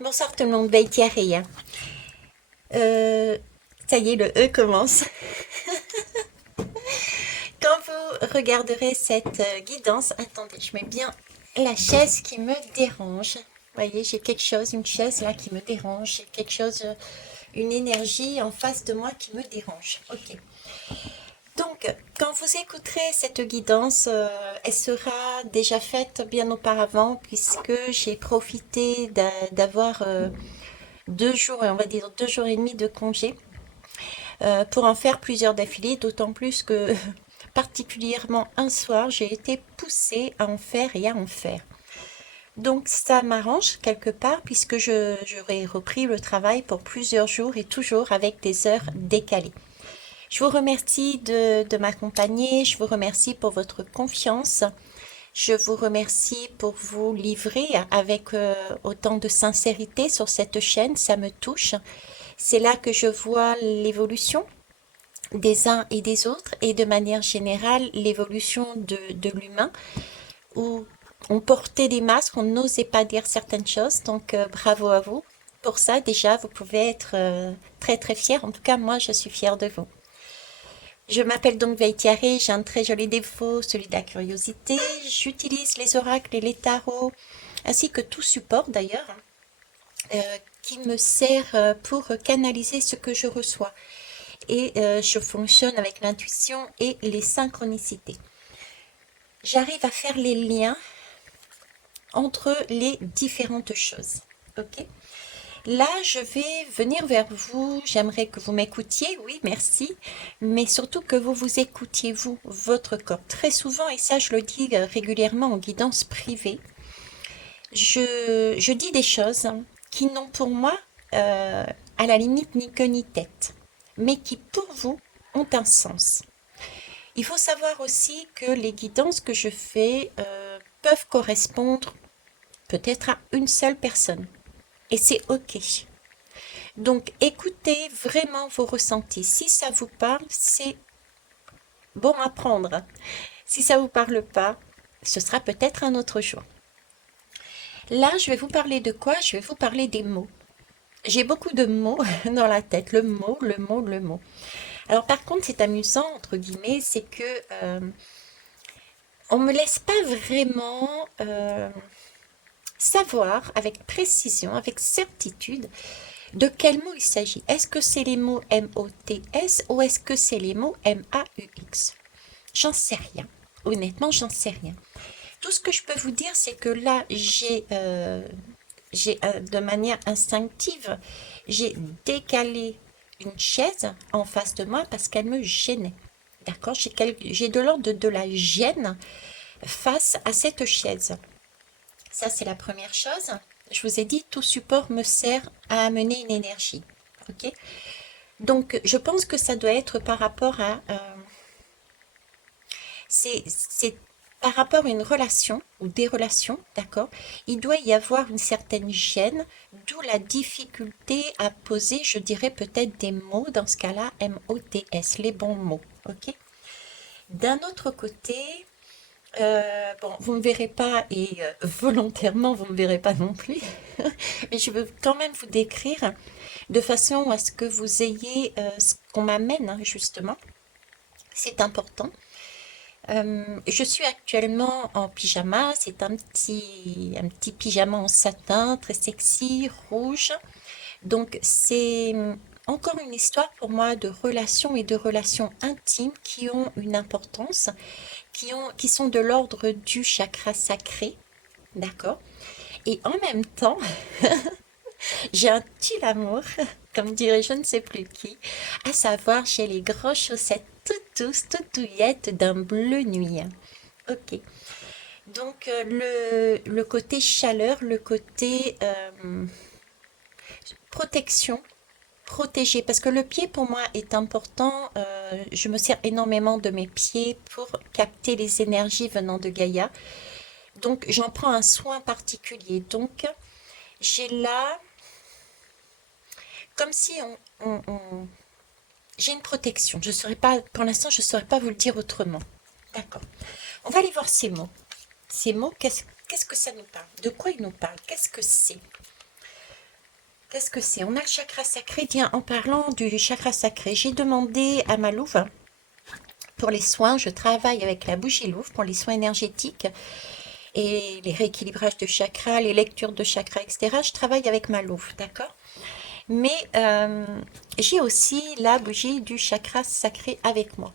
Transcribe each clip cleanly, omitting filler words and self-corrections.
Bonsoir tout le monde, Beitia. Euh, Ça y est, le E commence. Quand vous regarderez cette guidance, attendez, je mets bien la chaise qui me dérange. Vous voyez, j'ai quelque chose, une chaise là qui me dérange. J'ai quelque chose, une énergie en face de moi qui me dérange. Ok. Donc, quand vous écouterez cette guidance, elle sera déjà faite bien auparavant puisque j'ai profité d'avoir 2 jours, on va dire 2 jours et demi de congé pour en faire plusieurs d'affilée, d'autant plus que particulièrement un soir, j'ai été poussée à en faire et à en faire. Donc ça m'arrange quelque part puisque j'aurai repris le travail pour plusieurs jours et toujours avec des heures décalées. Je vous remercie de m'accompagner, je vous remercie pour votre confiance, je vous remercie pour vous livrer avec autant de sincérité sur cette chaîne, ça me touche. C'est là que je vois l'évolution des uns et des autres et de manière générale l'évolution de l'humain où on portait des masques, on n'osait pas dire certaines choses. Donc bravo à vous. Pour ça déjà, vous pouvez être très très fier. En tout cas, moi, je suis fière de vous. Je m'appelle donc Veitiare, j'ai un très joli défaut, celui de la curiosité. J'utilise les oracles et les tarots, ainsi que tout support d'ailleurs, qui me sert pour canaliser ce que je reçois. Et je fonctionne avec l'intuition et les synchronicités. J'arrive à faire les liens entre les différentes choses. Ok. Là, je vais venir vers vous. J'aimerais que vous m'écoutiez, oui, merci, mais surtout que vous vous écoutiez, vous, votre corps. Très souvent, et ça je le dis régulièrement en guidance privée, je dis des choses qui n'ont pour moi, à la limite, ni queue ni tête, mais qui pour vous ont un sens. Il faut savoir aussi que les guidances que je fais peuvent correspondre peut-être à une seule personne. Et c'est OK. Donc écoutez vraiment vos ressentis. Si ça vous parle, c'est bon à prendre. Si ça ne vous parle pas, ce sera peut-être un autre jour. Là, je vais vous parler de quoi? Je vais vous parler des mots. J'ai beaucoup de mots dans la tête. Le mot, le mot, le mot. Alors par contre, c'est amusant, entre guillemets, c'est que on me laisse pas vraiment savoir avec précision, avec certitude, de quels mots il s'agit. Est-ce que c'est les mots M-O-T-S ou est-ce que c'est les mots M-A-U-X? J'en sais rien. Honnêtement, j'en sais rien. Tout ce que je peux vous dire, c'est que là, de manière instinctive, j'ai décalé une chaise en face de moi parce qu'elle me gênait. D'accord? J'ai de l'ordre de la gêne face à cette chaise. Ça, c'est la première chose. Je vous ai dit, tout support me sert à amener une énergie. Ok. Donc, je pense que ça doit être par rapport à... c'est par rapport à une relation ou des relations, d'accord? Il doit y avoir une certaine gêne, d'où la difficulté à poser, je dirais peut-être des mots, dans ce cas-là, M-O-T-S, les bons mots. Ok. D'un autre côté, bon, vous ne me verrez pas et volontairement, vous ne me verrez pas non plus, mais je veux quand même vous décrire de façon à ce que vous ayez ce qu'on m'amène, hein, justement. C'est important. Je suis actuellement en pyjama. C'est un petit pyjama en satin, très sexy, rouge. Donc, c'est encore une histoire pour moi de relations et de relations intimes qui ont une importance, qui sont de l'ordre du chakra sacré. D'accord? Et en même temps, j'ai un petit amour, comme dirait je ne sais plus qui, à savoir j'ai les grosses chaussettes toutes douces, toutes douillettes d'un bleu nuit. Ok. Donc le côté chaleur, le côté protection, protéger, parce que le pied pour moi est important. Je me sers énormément de mes pieds pour capter les énergies venant de Gaïa. Donc j'en prends un soin particulier. Donc j'ai là, comme si j'ai une protection. Je saurais pas, pour l'instant, je ne saurais pas vous le dire autrement. D'accord. On va aller voir ces mots. Ces mots, qu'est-ce que ça nous parle? De quoi ils nous parlent? Qu'est-ce que c'est? Qu'est-ce que c'est? On a le chakra sacré. Tiens, en parlant du chakra sacré, j'ai demandé à ma louve, pour les soins, je travaille avec la bougie louve pour les soins énergétiques et les rééquilibrages de chakras, les lectures de chakras, etc. Je travaille avec ma louve, d'accord? Mais j'ai aussi la bougie du chakra sacré avec moi.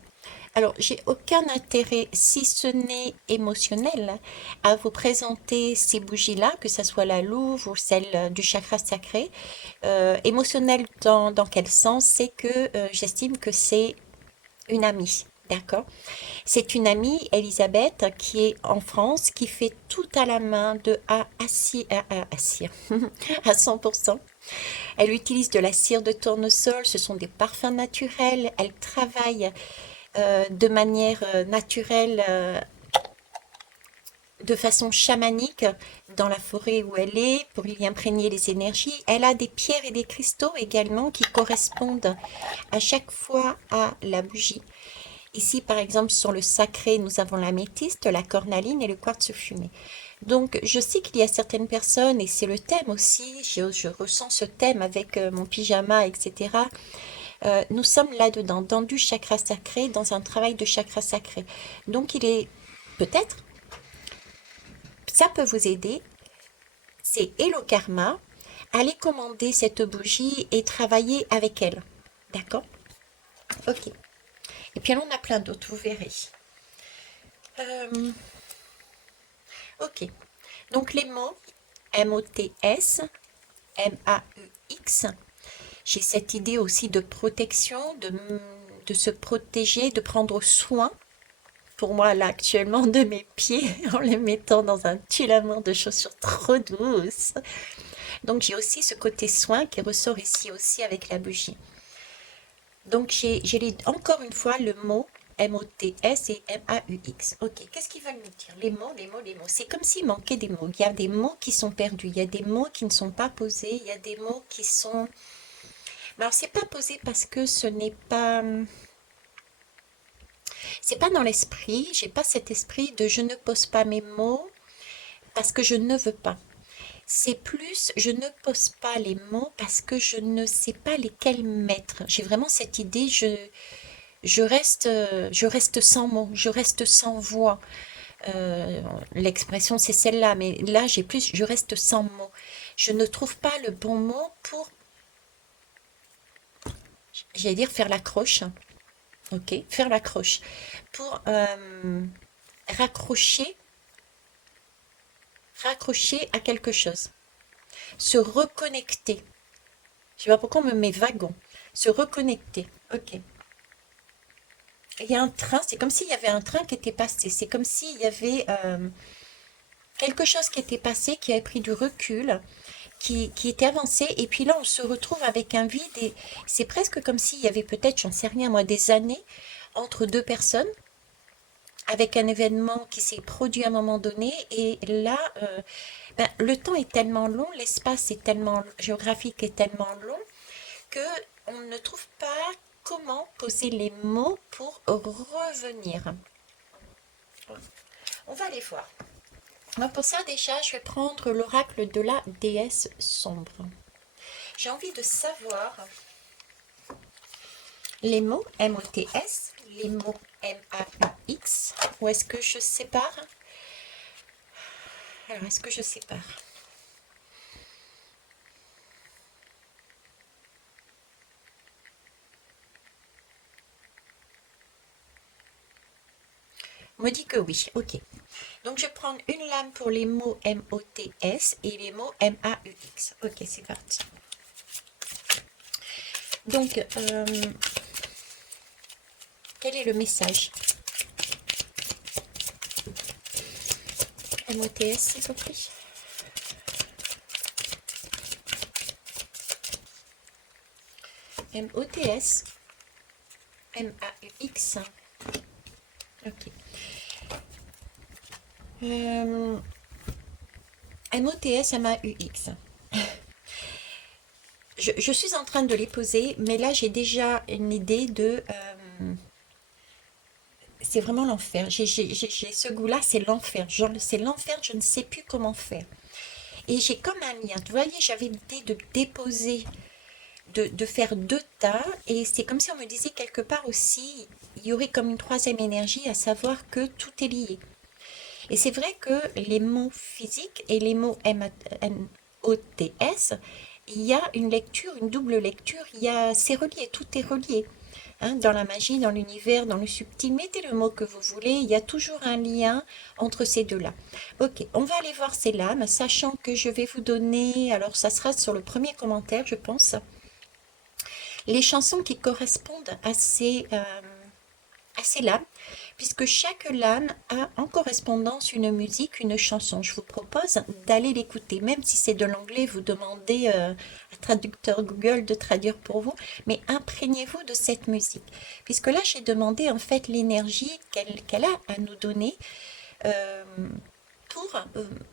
Alors, j'ai aucun intérêt, si ce n'est émotionnel, à vous présenter ces bougies-là, que ce soit la louve ou celle du chakra sacré. Émotionnel dans quel sens? C'est que j'estime que c'est une amie, d'accord? C'est une amie, Elisabeth, qui est en France, qui fait tout à la main de A à cire, à 100%. Elle utilise de la cire de tournesol, ce sont des parfums naturels. Elle travaille de manière naturelle, de façon chamanique, dans la forêt où elle est, pour y imprégner les énergies. Elle a des pierres et des cristaux également qui correspondent à chaque fois à la bougie. Ici, par exemple, sur le sacré, nous avons l'améthyste, la cornaline et le quartz fumé. Donc, je sais qu'il y a certaines personnes, et c'est le thème aussi, je ressens ce thème avec mon pyjama, etc. Nous sommes là-dedans, dans du chakra sacré, dans un travail de chakra sacré. Donc, il est peut-être, ça peut vous aider, c'est Hello Karma, allez commander cette bougie et travailler avec elle. D'accord? Ok. Et puis, on a plein d'autres, vous verrez. Ok. Donc, les mots M-O-T-S, M-A-U-X. J'ai cette idée aussi de protection, de se protéger, de prendre soin, pour moi là actuellement, de mes pieds en les mettant dans un tulle-à-main de chaussures trop douces. Donc j'ai aussi ce côté soin qui ressort ici aussi avec la bougie. Donc j'ai encore une fois le mot M-O-T-S et M-A-U-X. Ok, qu'est-ce qu'ils veulent nous dire? Les mots, les mots, les mots. C'est comme s'il manquait des mots. Il y a des mots qui sont perdus, il y a des mots qui ne sont pas posés, il y a des mots qui sont... Alors c'est pas posé parce que ce n'est pas... C'est pas dans l'esprit, j'ai pas cet esprit de je ne pose pas mes mots parce que je ne veux pas. C'est plus je ne pose pas les mots parce que je ne sais pas lesquels mettre. J'ai vraiment cette idée, je reste sans mots, je reste sans voix. L'expression c'est celle-là, mais là j'ai plus, je reste sans mots. Je ne trouve pas le bon mot pour, j'allais dire faire l'accroche, ok, faire l'accroche, pour raccrocher, raccrocher à quelque chose, se reconnecter. Je sais pas pourquoi on me met wagon, se reconnecter, ok. Il y a un train, c'est comme s'il y avait un train qui était passé, c'est comme s'il y avait quelque chose qui était passé, qui avait pris du recul, qui était avancé, et puis là on se retrouve avec un vide, et c'est presque comme s'il y avait peut-être, j'en sais rien moi, des années entre deux personnes, avec un événement qui s'est produit à un moment donné, et là, ben, le temps est tellement long, l'espace est tellement géographique est tellement long, que on ne trouve pas comment poser les mots pour revenir. On va aller voir. Pour ça, déjà, je vais prendre l'oracle de la déesse sombre. J'ai envie de savoir les mots M-O-T-S, les mots M-A-U-X. Où est-ce que je sépare? Alors, est-ce que je sépare? On me dit que oui, ok. Donc, je vais prendre une lame pour les mots M-O-T-S et les mots M-A-U-X. Ok, c'est parti. Donc, quel est le message? M-O-T-S, s'il vous plaît. M-O-T-S, M-A-U-X. Ok. M-O-T-S, M-A-U-X. Je suis en train de les poser, mais là j'ai déjà une idée de... c'est vraiment l'enfer. J'ai ce goût-là, c'est l'enfer. C'est l'enfer, je ne sais plus comment faire. Et j'ai comme un lien. Vous voyez, j'avais l'idée de déposer, de faire deux tas. Et c'est comme si on me disait quelque part aussi, il y aurait comme une troisième énergie, à savoir que tout est lié. Et c'est vrai que les mots physiques et les mots M-O-T-S, il y a une lecture, une double lecture, c'est relié, tout est relié. Hein, dans la magie, dans l'univers, dans le subtil, mettez le mot que vous voulez, il y a toujours un lien entre ces deux-là. Ok, on va aller voir ces lames, sachant que je vais vous donner, alors ça sera sur le premier commentaire, je pense, les chansons qui correspondent à ces lames, puisque chaque lame a en correspondance une musique, une chanson. Je vous propose d'aller l'écouter, même si c'est de l'anglais, vous demandez à traducteur Google de traduire pour vous, mais imprégnez-vous de cette musique. Puisque là, j'ai demandé en fait l'énergie qu'elle a à nous donner euh,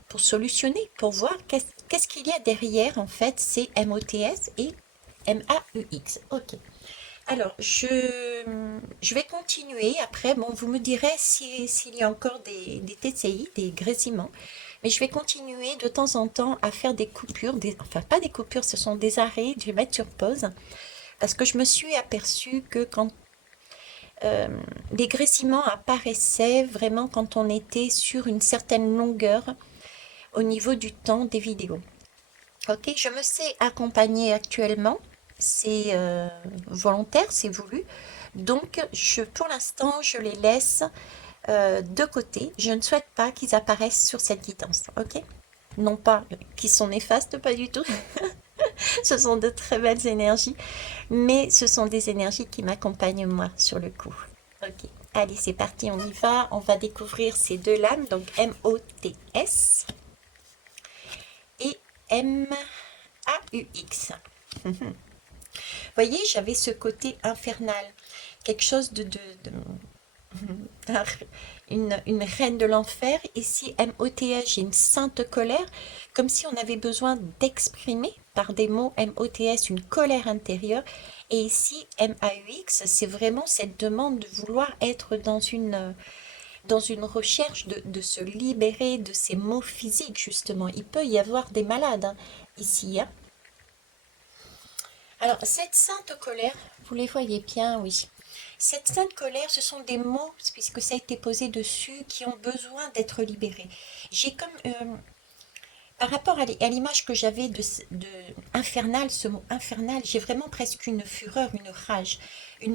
pour solutionner, pour voir qu'est-ce qu'il y a derrière en fait ces MOTS et MAUX. Ok. Alors, je vais continuer. Après, bon, vous me direz s'il y a encore des TCI, des grésillements. Mais je vais continuer de temps en temps à faire des coupures. Enfin, pas des coupures, ce sont des arrêts. Je vais mettre sur pause. Parce que je me suis aperçue que quand euh, les grésillements apparaissaient vraiment quand on était sur une certaine longueur au niveau du temps des vidéos. Ok, je me sais accompagner actuellement, c'est volontaire, c'est voulu. Donc, pour l'instant, je les laisse de côté. Je ne souhaite pas qu'ils apparaissent sur cette guidance. Ok, non pas qu'ils sont néfastes, pas du tout. Ce sont de très belles énergies, mais ce sont des énergies qui m'accompagnent moi sur le coup. Ok, allez, c'est parti, on y va. On va découvrir ces deux lames, donc MOTS et MAUX. Voyez, j'avais ce côté infernal, quelque chose une reine de l'enfer. Ici, MOTS, j'ai une sainte colère, comme si on avait besoin d'exprimer par des mots MOTS une colère intérieure. Et ici, MAUX, c'est vraiment cette demande de vouloir être dans une recherche de se libérer de ces mots physiques, justement. Il peut y avoir des malades hein, ici. Hein. Alors, cette sainte colère, vous les voyez bien, oui. Cette sainte colère, ce sont des mots, puisque ça a été posé dessus, qui ont besoin d'être libérés. J'ai comme, par rapport à l'image que j'avais de infernal, ce mot infernal, j'ai vraiment presque une fureur, une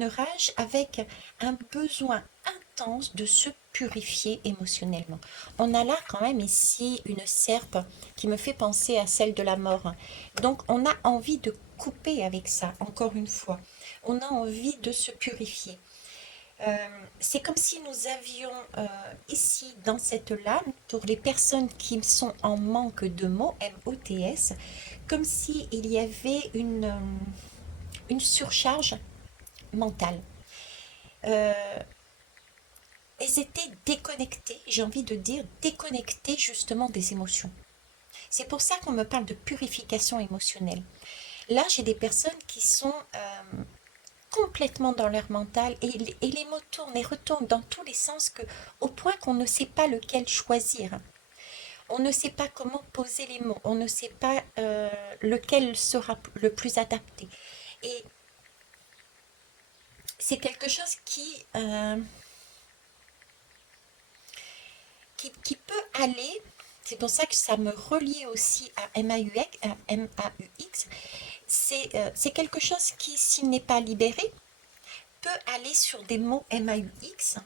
rage avec un besoin intense de se purifier émotionnellement. On a là quand même ici une serpe qui me fait penser à celle de la mort. Donc on a envie de couper avec ça, encore une fois. On a envie de se purifier. C'est comme si nous avions ici dans cette lame, pour les personnes qui sont en manque de mots, MOTS, comme s'il y avait une surcharge mentale. Euh, Elles étaient déconnectées, j'ai envie de dire déconnectées justement des émotions. C'est pour ça qu'on me parle de purification émotionnelle. Là, j'ai des personnes qui sont complètement dans leur mental et les mots tournent et retournent dans tous les sens au point qu'on ne sait pas lequel choisir. On ne sait pas comment poser les mots, on ne sait pas lequel sera le plus adapté. Et c'est quelque chose qui peut aller, c'est pour ça que ça me relie aussi à MAUX, c'est quelque chose qui, s'il n'est pas libéré, peut aller sur des mots MAUX,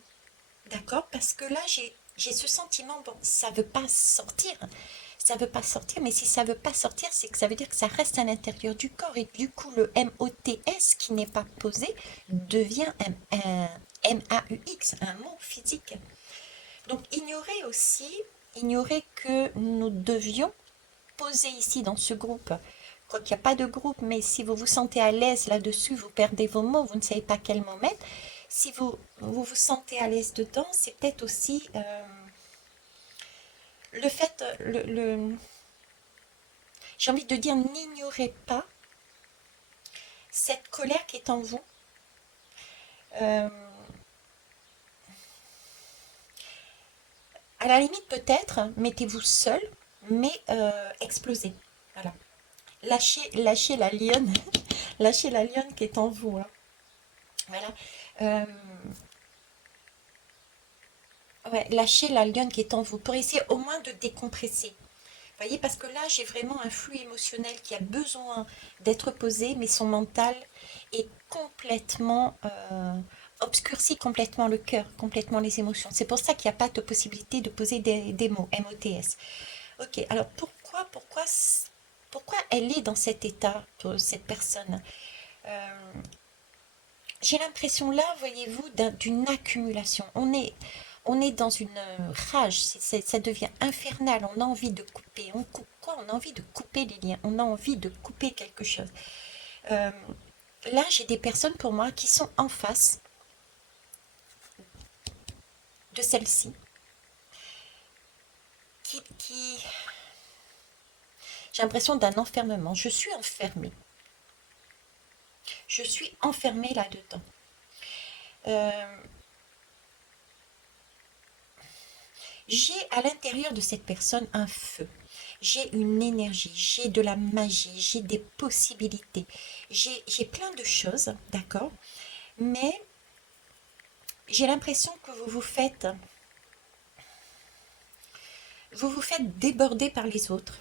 d'accord? Parce que là, j'ai ce sentiment, bon, ça veut pas sortir, ça veut pas sortir, mais si ça veut pas sortir, c'est que ça veut dire que ça reste à l'intérieur du corps, et du coup, le MOTS qui n'est pas posé devient un MAUX, un mot physique. Donc, ignorer que nous devions poser ici dans ce groupe, quoiqu'il n'y a pas de groupe, mais si vous vous sentez à l'aise là-dessus, vous perdez vos mots, vous ne savez pas quel mot mettre. Si vous sentez à l'aise dedans, c'est peut-être aussi le fait, j'ai envie de dire, n'ignorez pas cette colère qui est en vous. Euh, à la limite, peut-être, mettez-vous seul, mais exploser. Voilà. Lâchez la lionne, lâchez la lionne qui est en vous, hein. Voilà. Euh, ouais, lâchez la lionne qui est en vous pour essayer au moins de décompresser. Voyez, parce que là, j'ai vraiment un flux émotionnel qui a besoin d'être posé, mais son mental est complètement obscurci complètement le cœur, complètement les émotions. C'est pour ça qu'il n'y a pas de possibilité de poser des mots, MOTS. Ok, alors pourquoi elle est dans cet état, cette personne? Euh, j'ai l'impression là, voyez-vous, d'une accumulation. On est dans une rage, ça devient infernal, on a envie de couper. On coupe quoi? On a envie de couper les liens, on a envie de couper quelque chose. Euh, là, j'ai des personnes pour moi qui sont en face de celle-ci, qui... J'ai l'impression d'un enfermement. Je suis enfermée. Je suis enfermée là-dedans. Euh, j'ai à l'intérieur de cette personne un feu. J'ai une énergie, j'ai de la magie, j'ai des possibilités, j'ai plein de choses, d'accord? Mais j'ai l'impression que vous vous faites déborder par les autres.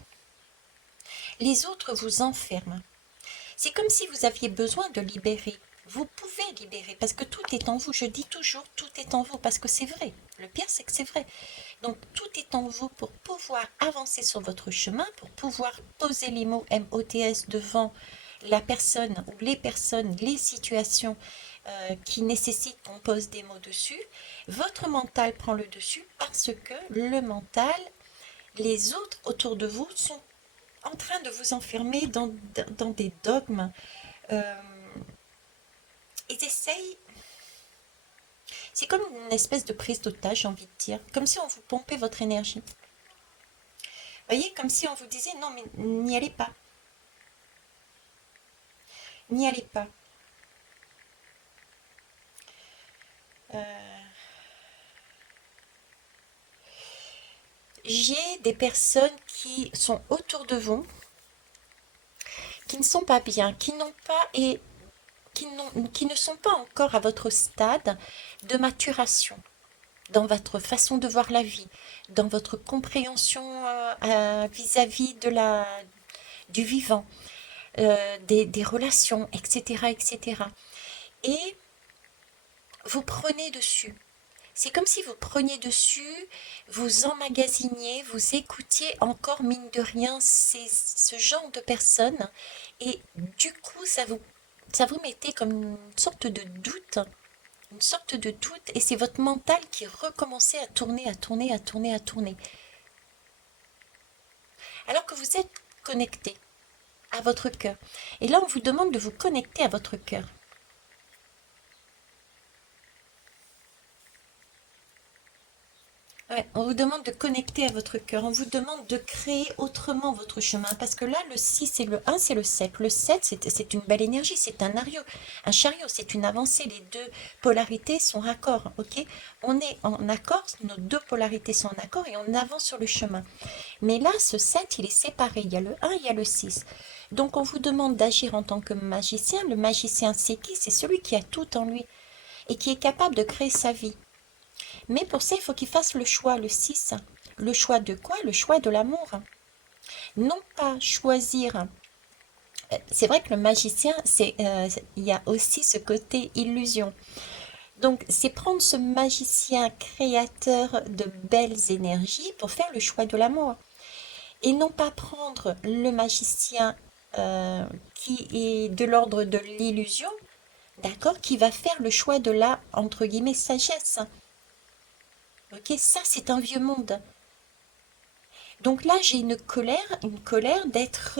Les autres vous enferment. C'est comme si vous aviez besoin de libérer. Vous pouvez libérer parce que tout est en vous. Je dis toujours tout est en vous parce que c'est vrai. Le pire, c'est que c'est vrai. Donc tout est en vous pour pouvoir avancer sur votre chemin, pour pouvoir poser les mots MOTS devant la personne ou les personnes, les situations qui nécessitent qu'on pose des mots dessus. Votre mental prend le dessus parce que le mental, les autres autour de vous sont en train de vous enfermer dans des dogmes. Euh, ils essayent, c'est comme une espèce de prise d'otage, j'ai envie de dire, comme si on vous pompait votre énergie. Vous voyez, comme si on vous disait non, mais n'y allez pas, n'y allez pas. Euh, j'ai des personnes qui sont autour de vous, qui ne sont pas bien, qui n'ont pas et qui ne sont pas encore à votre stade de maturation dans votre façon de voir la vie, dans votre compréhension vis-à-vis du vivant, des relations, etc., etc. Et vous prenez dessus. C'est comme si vous preniez dessus, vous emmagasiniez, vous écoutiez encore mine de rien ce genre de personnes et du coup ça vous mettait comme une sorte de doute et c'est votre mental qui recommençait à tourner, à tourner, à tourner, à tourner. Alors que vous êtes connecté à votre cœur. Et là on vous demande de vous connecter à votre cœur. Ouais, on vous demande de connecter à votre cœur, on vous demande de créer autrement votre chemin, parce que là, le 6 et le 1, c'est le 7. Le 7, c'est une belle énergie, c'est un chariot, c'est une avancée, les deux polarités sont raccord, ok? On est en accord, nos deux polarités sont en accord et on avance sur le chemin. Mais là, ce 7, il est séparé, il y a le 1, il y a le 6. Donc on vous demande d'agir en tant que magicien. Le magicien, c'est qui? C'est celui qui a tout en lui et qui est capable de créer sa vie. Mais pour ça, il faut qu'il fasse le choix, le 6. Le choix de quoi? Le choix de l'amour. Non pas choisir. C'est vrai que le magicien, il y a aussi ce côté illusion. Donc, c'est prendre ce magicien créateur de belles énergies pour faire le choix de l'amour. Et non pas prendre le magicien qui est de l'ordre de l'illusion, d'accord, qui va faire le choix de la, entre guillemets, sagesse. Ok, ça c'est un vieux monde. Donc là, j'ai une colère d'être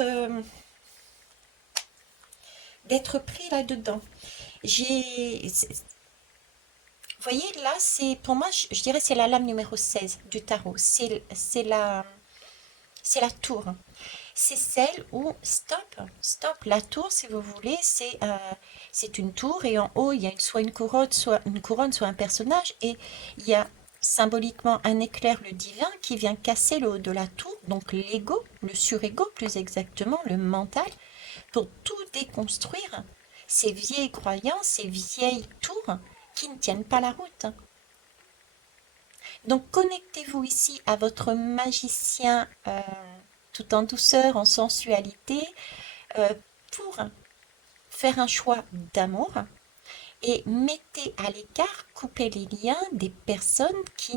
pris là-dedans. Vous voyez, là, c'est, pour moi, je dirais, c'est la lame numéro 16 du tarot. C'est la tour. C'est celle où, stop, la tour, si vous voulez, c'est une tour et en haut, il y a soit une couronne, soit un personnage et il y a symboliquement un éclair, le divin, qui vient casser le haut de la tour, donc l'ego, le surego plus exactement, le mental, pour tout déconstruire, ces vieilles croyances, ces vieilles tours qui ne tiennent pas la route. Donc connectez-vous ici à votre magicien tout en douceur, en sensualité, euh, pour faire un choix d'amour et mettez à l'écart, coupez les liens des personnes qui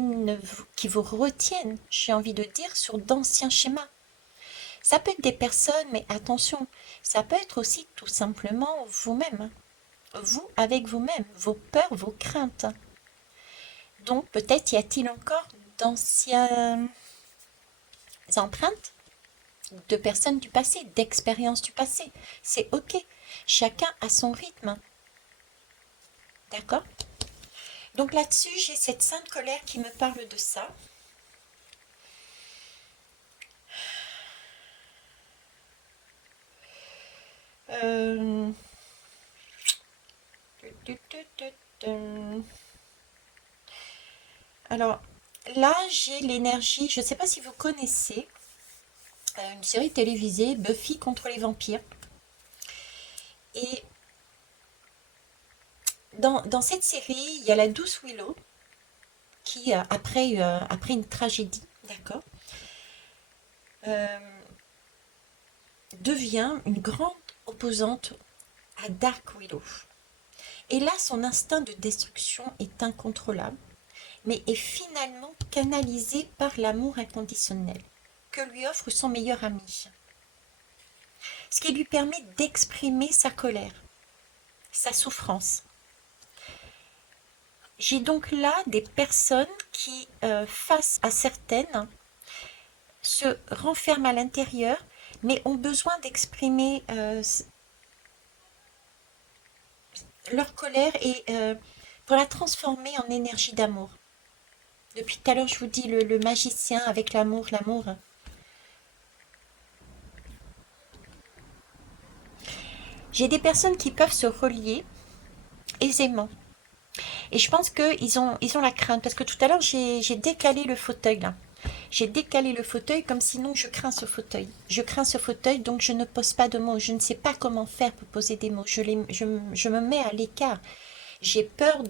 vous retiennent, j'ai envie de dire, sur d'anciens schémas. Ça peut être des personnes, mais attention, ça peut être aussi tout simplement vous-même, vous avec vous-même, vos peurs, vos craintes. Donc peut-être y a-t-il encore d'anciennes empreintes de personnes du passé, d'expériences du passé. C'est ok, chacun a son rythme, d'accord? Donc là-dessus, j'ai cette sainte colère qui me parle de ça. Euh, Alors là, j'ai l'énergie, je ne sais pas si vous connaissez une série télévisée, Buffy contre les vampires. Et dans cette série, il y a la douce Willow qui, après une tragédie, d'accord, euh, devient une grande opposante à Dark Willow. Et là, son instinct de destruction est incontrôlable, mais est finalement canalisé par l'amour inconditionnel que lui offre son meilleur ami. Ce qui lui permet d'exprimer sa colère, sa souffrance. J'ai donc là des personnes qui, face à certaines, se renferment à l'intérieur, mais ont besoin d'exprimer leur colère et pour la transformer en énergie d'amour. Depuis tout à l'heure, je vous dis le magicien avec l'amour, l'amour. J'ai des personnes qui peuvent se relier aisément. Et je pense qu'ils ont la crainte, parce que tout à l'heure, j'ai décalé le fauteuil là. J'ai décalé le fauteuil comme sinon je crains ce fauteuil. Je crains ce fauteuil, donc je ne pose pas de mots. Je ne sais pas comment faire pour poser des mots. Je me mets à l'écart. J'ai peur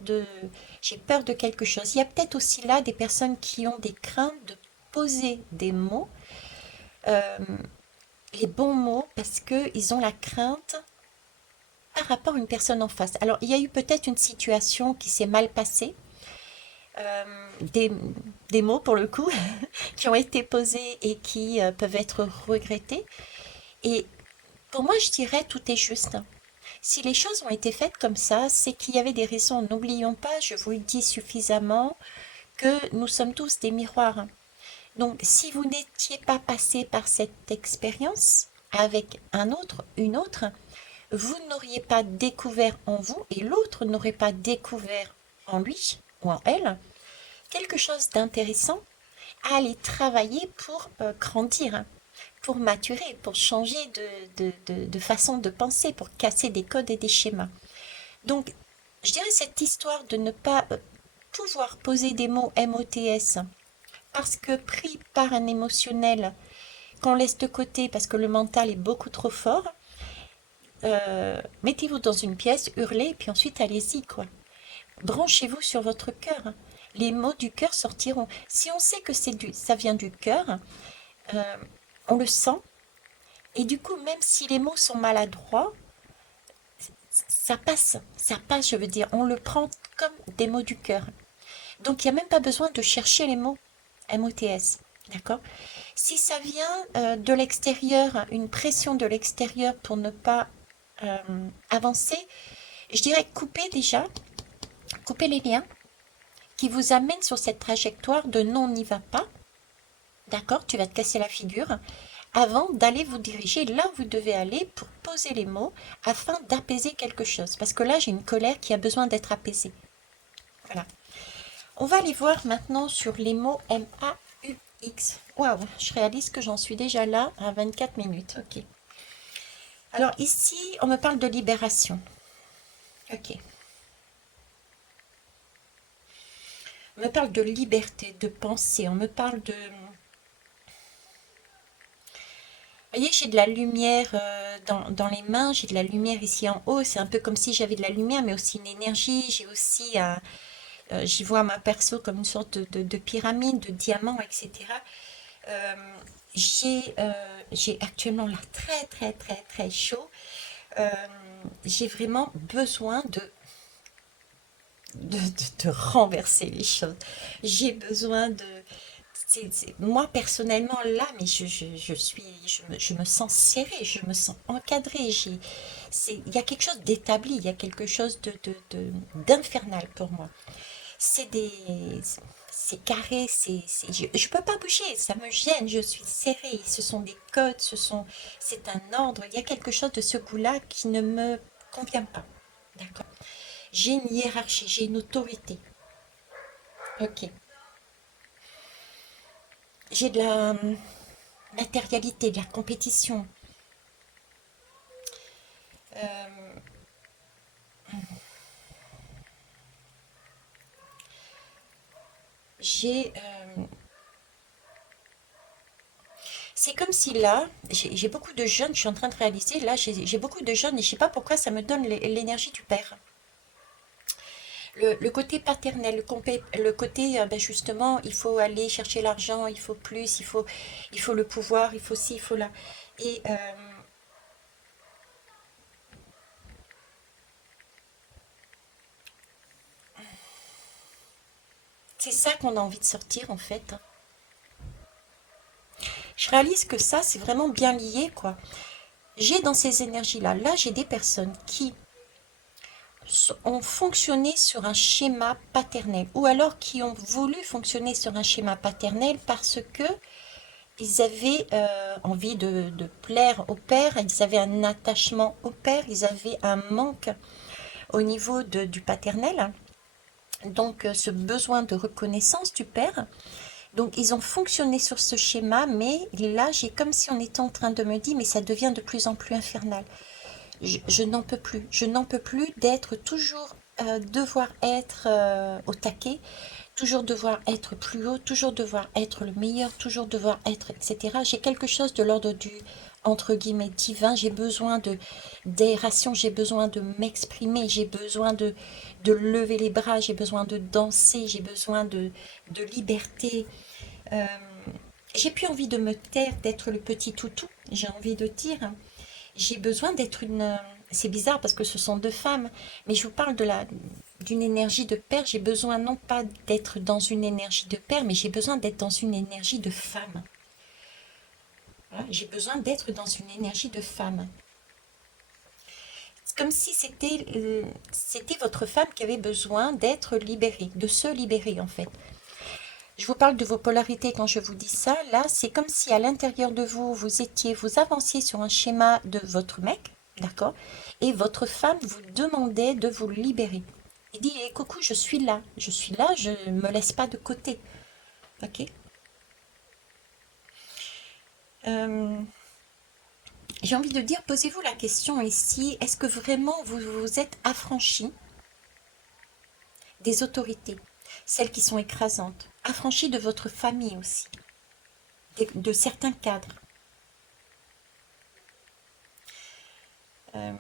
j'ai peur de quelque chose. Il y a peut-être aussi là des personnes qui ont des craintes de poser des mots, euh, les bons mots, parce qu'ils ont la crainte par rapport à une personne en face. Alors, il y a eu peut-être une situation qui s'est mal passée, des, des mots pour le coup, qui ont été posés et qui peuvent être regrettés. Et pour moi, je dirais tout est juste. Si les choses ont été faites comme ça, c'est qu'il y avait des raisons. N'oublions pas, je vous le dis suffisamment, que nous sommes tous des miroirs. Donc, si vous n'étiez pas passé par cette expérience avec un autre, une autre, vous n'auriez pas découvert en vous et l'autre n'aurait pas découvert en lui ou en elle quelque chose d'intéressant à aller travailler pour grandir, pour maturer, pour changer de façon de penser, pour casser des codes et des schémas. Donc, je dirais cette histoire de ne pas pouvoir poser des mots MOTS parce que pris par un émotionnel qu'on laisse de côté parce que le mental est beaucoup trop fort, mettez-vous dans une pièce, hurlez, et puis ensuite allez-y, quoi. Branchez-vous sur votre cœur. Les mots du cœur sortiront. Si on sait que ça vient du cœur, euh, on le sent, et du coup, même si les mots sont maladroits, ça passe, je veux dire, on le prend comme des mots du cœur. Donc, il n'y a même pas besoin de chercher les mots MOTS, d'accord? Si ça vient de l'extérieur, une pression de l'extérieur pour ne pas avancer, je dirais couper les liens qui vous amènent sur cette trajectoire de non, on n'y va pas, d'accord, tu vas te casser la figure, avant d'aller vous diriger là où vous devez aller pour poser les mots afin d'apaiser quelque chose. Parce que là, j'ai une colère qui a besoin d'être apaisée. Voilà. On va aller voir maintenant sur les mots M-A-U-X. Waouh, je réalise que j'en suis déjà là à 24 minutes. Ok. Alors ici, on me parle de libération. Ok. On me parle de liberté, de pensée, on me parle de... Vous voyez, j'ai de la lumière dans les mains, j'ai de la lumière ici en haut, c'est un peu comme si j'avais de la lumière, mais aussi une énergie, j'ai aussi un... j'y vois ma perso comme une sorte de pyramide, de diamant, etc. Euh, j'ai actuellement là très très très très chaud. Euh, j'ai vraiment besoin de renverser les choses. J'ai besoin de... moi personnellement là, mais je me sens serrée, je me sens encadrée. Il y a quelque chose d'établi, il y a quelque chose d'infernal pour moi. C'est des, c'est carré, je peux pas bouger, ça me gêne, je suis serrée. Ce sont des codes, c'est un ordre. Il y a quelque chose de ce goût-là qui ne me convient pas. D'accord. J'ai une hiérarchie, j'ai une autorité. Ok. J'ai de la matérialité, de la compétition. Euh, j'ai, c'est comme si là, j'ai beaucoup de jeunes, je suis en train de réaliser, là, j'ai beaucoup de jeunes et je sais pas pourquoi ça me donne l'énergie du père. Le côté paternel, le côté, ben justement, il faut aller chercher l'argent, il faut plus, il faut le pouvoir, il faut ci, il faut là. Et c'est ça qu'on a envie de sortir, en fait. Je réalise que ça, c'est vraiment bien lié, quoi. J'ai dans ces énergies-là, là, j'ai des personnes qui ont fonctionné sur un schéma paternel, ou alors qui ont voulu fonctionner sur un schéma paternel parce que ils avaient envie de plaire au père, ils avaient un attachement au père, ils avaient un manque au niveau du paternel, donc ce besoin de reconnaissance du père. Donc ils ont fonctionné sur ce schéma, mais là j'ai comme si on était en train de me dire, mais ça devient de plus en plus infernal. Je n'en peux plus. Je n'en peux plus d'être toujours, devoir être au taquet, toujours devoir être plus haut, toujours devoir être le meilleur, toujours devoir être, etc. J'ai quelque chose de l'ordre du, entre guillemets, divin. J'ai besoin d'aération, j'ai besoin de m'exprimer, j'ai besoin de lever les bras, j'ai besoin de danser, j'ai besoin de liberté. Euh, j'ai plus envie de me taire, d'être le petit toutou, j'ai envie de dire. J'ai besoin d'être une... C'est bizarre parce que ce sont deux femmes, mais je vous parle d'une énergie de père. J'ai besoin non pas d'être dans une énergie de père, mais j'ai besoin d'être dans une énergie de femme. Voilà, j'ai besoin d'être dans une énergie de femme. C'est comme si c'était votre femme qui avait besoin d'être libérée, de se libérer en fait. Je vous parle de vos polarités quand je vous dis ça. Là, c'est comme si à l'intérieur de vous, vous avanciez sur un schéma de votre mec, d'accord? Et votre femme vous demandait de vous libérer. Il dit, eh, coucou, je suis là, je ne me laisse pas de côté. Ok? Euh, j'ai envie de dire, posez-vous la question ici, est-ce que vraiment vous vous êtes affranchi des autorités, celles qui sont écrasantes, affranchi de votre famille aussi, de certains cadres? Euh,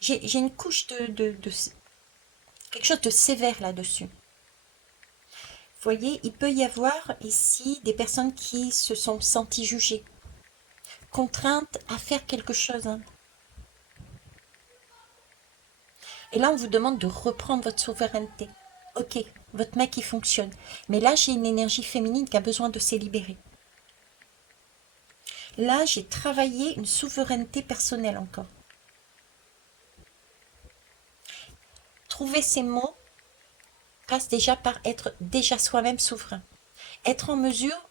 j'ai une couche quelque chose de sévère là-dessus. Vous voyez, il peut y avoir ici des personnes qui se sont senties jugées, contraintes à faire quelque chose, hein. Et là, on vous demande de reprendre votre souveraineté. Ok, votre mec, il fonctionne. Mais là, j'ai une énergie féminine qui a besoin de se libérer. Là, j'ai travaillé une souveraineté personnelle encore. Trouver ces mots passe déjà par être déjà soi-même souverain. Être en mesure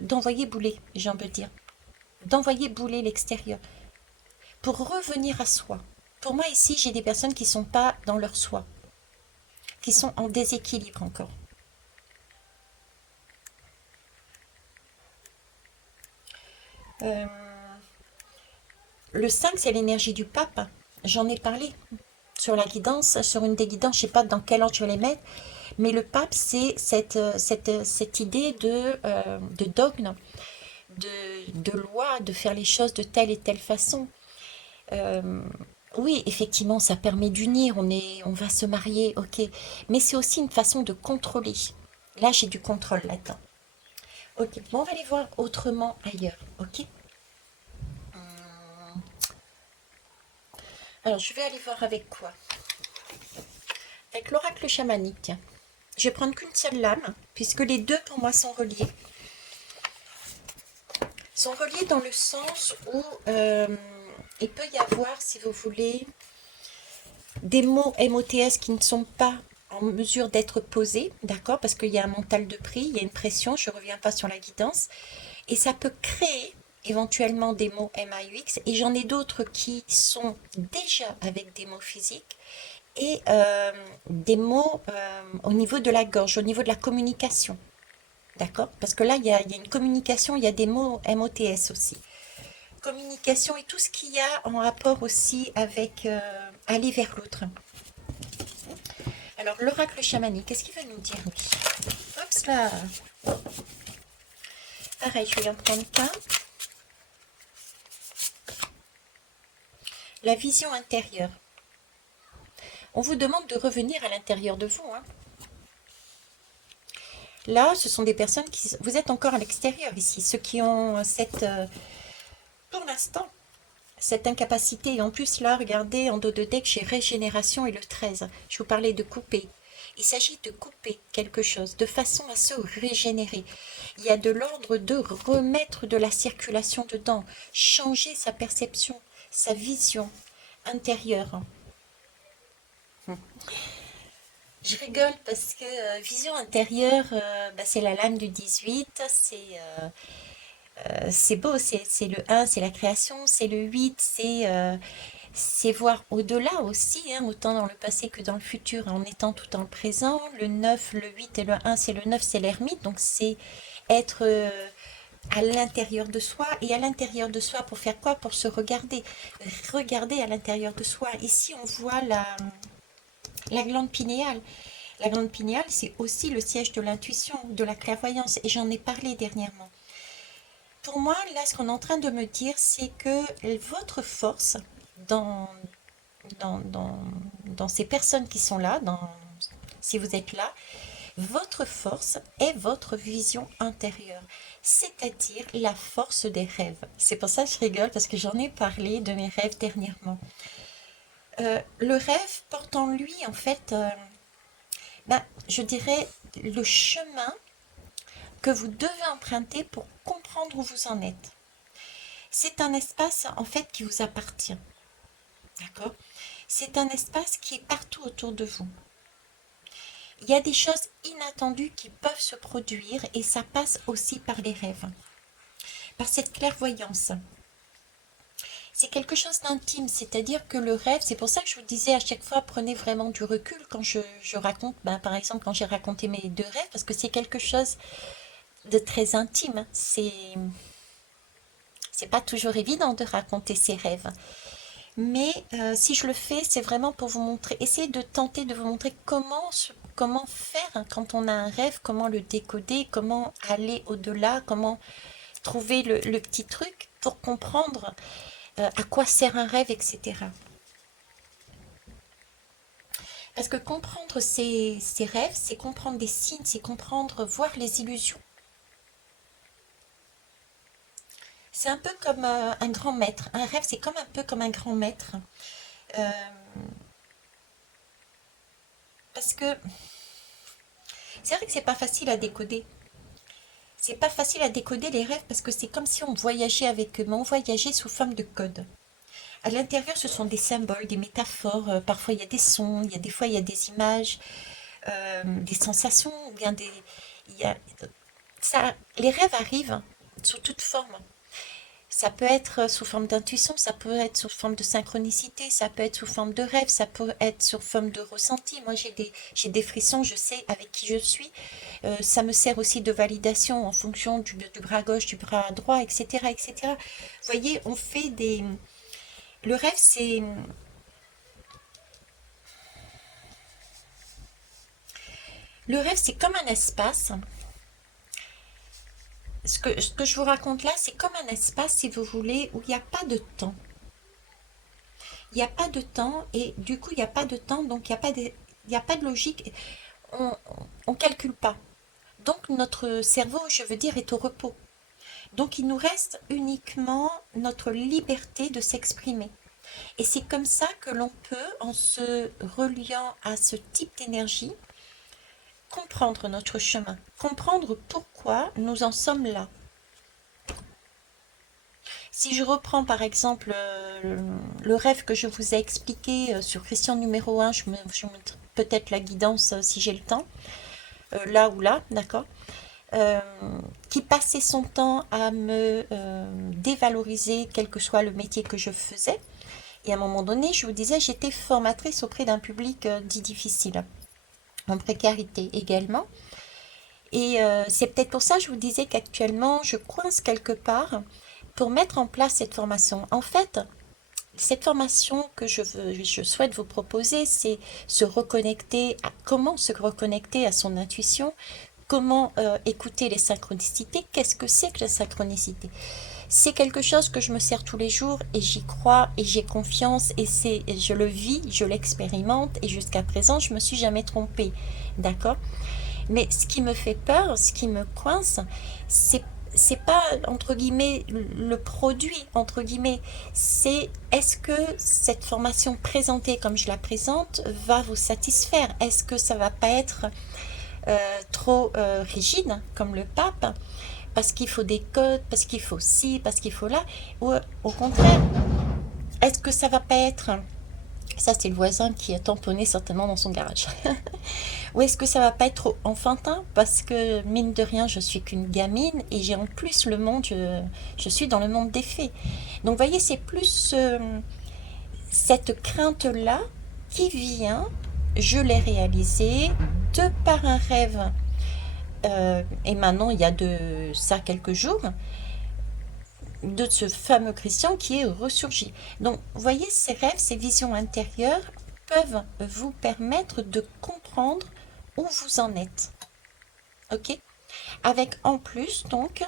d'envoyer bouler, j'ai envie de dire. D'envoyer bouler l'extérieur. Pour revenir à soi. Pour moi, ici, j'ai des personnes qui ne sont pas dans leur soi, qui sont en déséquilibre encore. Euh, le 5, c'est l'énergie du pape. J'en ai parlé. sur la guidance, sur une des guidances, je ne sais pas dans quel ordre je vais les mettre, mais le pape, c'est cette idée de dogme, de loi, de faire les choses de telle et telle façon. Euh, oui, effectivement, ça permet d'unir, on va se marier, ok, mais c'est aussi une façon de contrôler. Là, j'ai du contrôle là-dedans. Ok, bon, on va aller voir autrement ailleurs, ok. Alors, je vais aller voir avec quoi? Avec l'oracle chamanique. Je vais prendre qu'une seule lame, puisque les deux pour moi sont reliés. Sont reliés dans le sens où il peut y avoir, si vous voulez, des mots MOTS qui ne sont pas en mesure d'être posés, d'accord, parce qu'il y a un mental de prix, il y a une pression, je ne reviens pas sur la guidance, et ça peut créer éventuellement des mots MAUX, et j'en ai d'autres qui sont déjà avec des mots physiques, et des mots au niveau de la gorge, au niveau de la communication. D'accord? Parce que là, il y a une communication, il y a des mots MOTS aussi. Communication et tout ce qu'il y a en rapport aussi avec aller vers l'autre. Alors, l'oracle chamanique, qu'est-ce qu'il va nous dire, lui? Hop là! Pareil, je vais en prendre qu'un. La vision intérieure. On vous demande de revenir à l'intérieur de vous, hein. Là, ce sont des personnes qui... Vous êtes encore à l'extérieur ici. Ceux qui ont cette... pour l'instant, cette incapacité. Et en plus, là, regardez, en dos de deck, j'ai régénération et le 13. Je vous parlais de couper. Il s'agit de couper quelque chose de façon à se régénérer. Il y a de l'ordre de remettre de la circulation dedans, changer sa perception, sa vision intérieure. Je rigole parce que vision intérieure, c'est la lame du 18, c'est beau, c'est le 1, c'est la création, c'est le 8, c'est voir au-delà aussi, hein, autant dans le passé que dans le futur, en étant tout en présent. Le 9, le 8 et le 1, c'est le 9, c'est l'ermite, donc c'est être à l'intérieur de soi. Et à l'intérieur de soi, pour faire quoi? Pour se regarder. Regarder à l'intérieur de soi. Ici, on voit la glande pinéale. La glande pinéale, c'est aussi le siège de l'intuition, de la clairvoyance, et j'en ai parlé dernièrement. Pour moi, là, ce qu'on est en train de me dire, c'est que votre force dans, dans ces personnes qui sont là, si vous êtes là, votre force est votre vision intérieure, c'est-à-dire la force des rêves. C'est pour ça que je rigole, parce que j'en ai parlé de mes rêves dernièrement. Le rêve porte en lui, en fait, je dirais, le chemin que vous devez emprunter pour comprendre où vous en êtes. C'est un espace, en fait, qui vous appartient. D'accord? C'est un espace qui est partout autour de vous. Il y a des choses inattendues qui peuvent se produire et ça passe aussi par les rêves, par cette clairvoyance. C'est quelque chose d'intime, c'est-à-dire que le rêve, c'est pour ça que je vous disais à chaque fois, prenez vraiment du recul quand je raconte, par exemple quand j'ai raconté mes deux rêves, parce que c'est quelque chose de très intime. C'est pas toujours évident de raconter ses rêves. Mais si je le fais, c'est vraiment pour vous montrer, essayer de tenter de vous montrer comment faire quand on a un rêve, comment le décoder, comment aller au-delà, comment trouver le petit truc pour comprendre à quoi sert un rêve, etc. Parce que comprendre ces rêves, c'est comprendre des signes, c'est comprendre, voir les illusions. C'est un peu comme un grand maître. Un rêve, c'est comme un peu comme un grand maître. Euh, parce que c'est vrai que c'est pas facile à décoder. C'est pas facile à décoder les rêves parce que c'est comme si on voyageait avec eux, mais on voyageait sous forme de code. À l'intérieur, ce sont des symboles, des métaphores. Parfois, il y a des sons, des fois, il y a des images, des sensations, ou bien des. Il y a, les rêves arrivent sous toute forme. Ça peut être sous forme d'intuition, ça peut être sous forme de synchronicité, ça peut être sous forme de rêve, ça peut être sous forme de ressenti. Moi, j'ai des frissons, je sais avec qui je suis. Ça me sert aussi de validation en fonction du bras gauche, du bras droit, etc., etc. Vous voyez, on fait des... Le rêve, Le rêve, c'est comme un espace. Ce que je vous raconte là, c'est comme un espace, si vous voulez, où il n'y a pas de temps. Il n'y a pas de temps et du coup, il n'y a pas de temps, donc il n'y a pas de logique. On ne calcule pas. Donc notre cerveau, je veux dire, est au repos. Donc il nous reste uniquement notre liberté de s'exprimer. Et c'est comme ça que l'on peut, en se reliant à ce type d'énergie, comprendre notre chemin, comprendre pourquoi nous en sommes là. Si je reprends par exemple le rêve que je vous ai expliqué sur Christian numéro 1, je mettrai peut-être la guidance si j'ai le temps, là ou là, d'accord, euh, qui passait son temps à me dévaloriser, quel que soit le métier que je faisais. Et à un moment donné, je vous disais, j'étais formatrice auprès d'un public dit difficile, en précarité également. Et c'est peut-être pour ça que je vous disais qu'actuellement, je coince quelque part pour mettre en place cette formation. En fait, cette formation que je souhaite vous proposer, c'est se reconnecter à comment se reconnecter à son intuition, comment écouter les synchronicités. Qu'est-ce que c'est que la synchronicité? C'est quelque chose que je me sers tous les jours et j'y crois et j'ai confiance et je le vis, je l'expérimente et jusqu'à présent, je me suis jamais trompée. D'accord? Mais ce qui me fait peur, ce qui me coince, c'est pas entre guillemets le produit entre guillemets, c'est est-ce que cette formation présentée comme je la présente va vous satisfaire? Est-ce que ça va pas être trop rigide comme le pape parce qu'il faut des codes, parce qu'il faut ci, parce qu'il faut là, ou au contraire, est-ce que ça va pas être, ça c'est le voisin qui a tamponné certainement dans son garage. Ou est-ce que ça va pas être trop enfantin parce que mine de rien je suis qu'une gamine et j'ai en plus le monde, je suis dans le monde des fées. Donc vous voyez c'est plus cette crainte là qui vient, je l'ai réalisée de par un rêve et maintenant il y a de ça quelques jours de ce fameux Christian qui est ressurgi. Donc vous voyez ces rêves, ces visions intérieures peuvent vous permettre de comprendre où vous en êtes. Ok? Avec en plus, donc,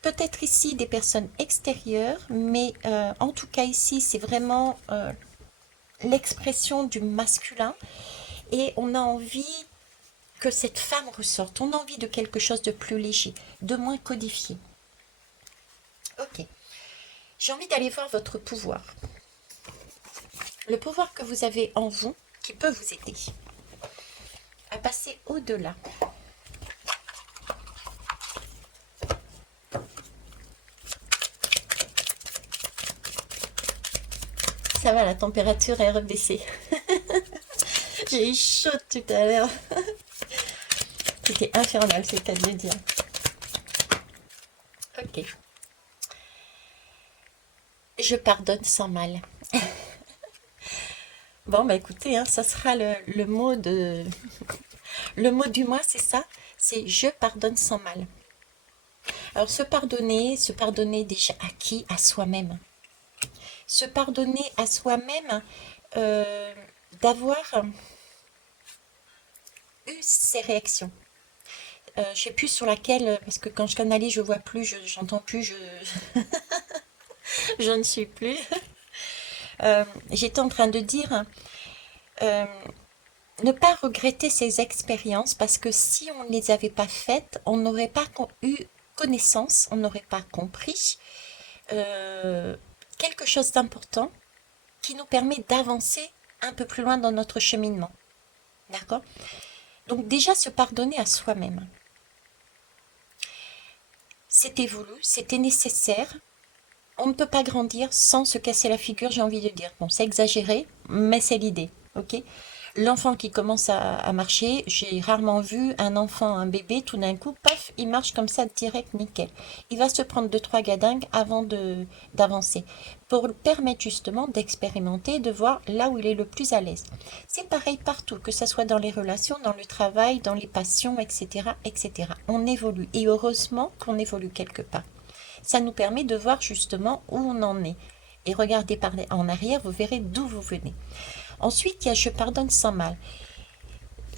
peut-être ici des personnes extérieures, mais en tout cas ici, c'est vraiment l'expression du masculin et on a envie que cette femme ressorte. On a envie de quelque chose de plus léger, de moins codifié. Ok. J'ai envie d'aller voir votre pouvoir. Le pouvoir que vous avez en vous qui peut vous aider à passer au-delà. Ça va, la température est rebaissée. J'ai eu chaud tout à l'heure. C'était infernal, c'est le cas de le dire. Ok. Je pardonne sans mal. Bon, bah écoutez, hein, ça sera le mot de... Le mot du mois, c'est ça. C'est je pardonne sans mal. Alors, se pardonner déjà à qui? À soi-même. Se pardonner à soi-même d'avoir eu ces réactions. Je ne sais plus sur laquelle, parce que quand je canalise, je vois plus, j'entends plus, je ne suis plus. J'étais en train de dire euh, ne pas regretter ces expériences parce que si on ne les avait pas faites, on n'aurait pas eu connaissance, on n'aurait pas compris euh, quelque chose d'important qui nous permet d'avancer un peu plus loin dans notre cheminement. D'accord? Donc déjà se pardonner à soi-même. C'était voulu, c'était nécessaire. On ne peut pas grandir sans se casser la figure, j'ai envie de dire. Bon, c'est exagéré, mais c'est l'idée, ok? L'enfant qui commence à marcher, j'ai rarement vu un enfant, un bébé, tout d'un coup, paf, il marche comme ça, direct, nickel. Il va se prendre deux, trois gadingues avant d'avancer, pour le permettre justement d'expérimenter, de voir là où il est le plus à l'aise. C'est pareil partout, que ce soit dans les relations, dans le travail, dans les passions, etc., etc. On évolue, et heureusement qu'on évolue quelque part. Ça nous permet de voir justement où on en est. Et regardez en arrière, vous verrez d'où vous venez. Ensuite, il y a je pardonne sans mal.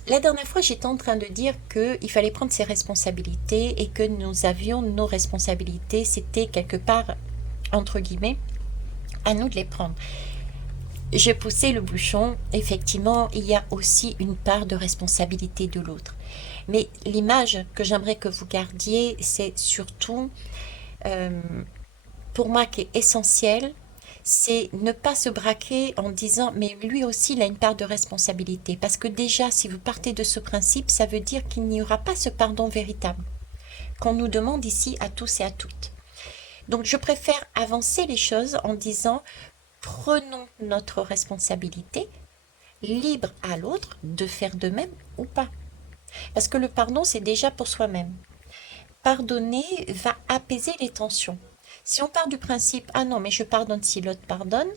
La dernière fois, j'étais en train de dire qu'il fallait prendre ses responsabilités et que nous avions nos responsabilités. C'était quelque part, entre guillemets, à nous de les prendre. Je poussais le bouchon. Effectivement, il y a aussi une part de responsabilité de l'autre. Mais l'image que j'aimerais que vous gardiez, c'est surtout, euh, pour moi, qui est essentielle, c'est ne pas se braquer en disant mais lui aussi il a une part de responsabilité. Parce que déjà, si vous partez de ce principe, ça veut dire qu'il n'y aura pas ce pardon véritable qu'on nous demande ici à tous et à toutes. Donc je préfère avancer les choses en disant prenons notre responsabilité, libre à l'autre de faire de même ou pas. Parce que le pardon, c'est déjà pour soi-même. Pardonner va apaiser les tensions. Si on part du principe, ah non, mais je pardonne si l'autre pardonne,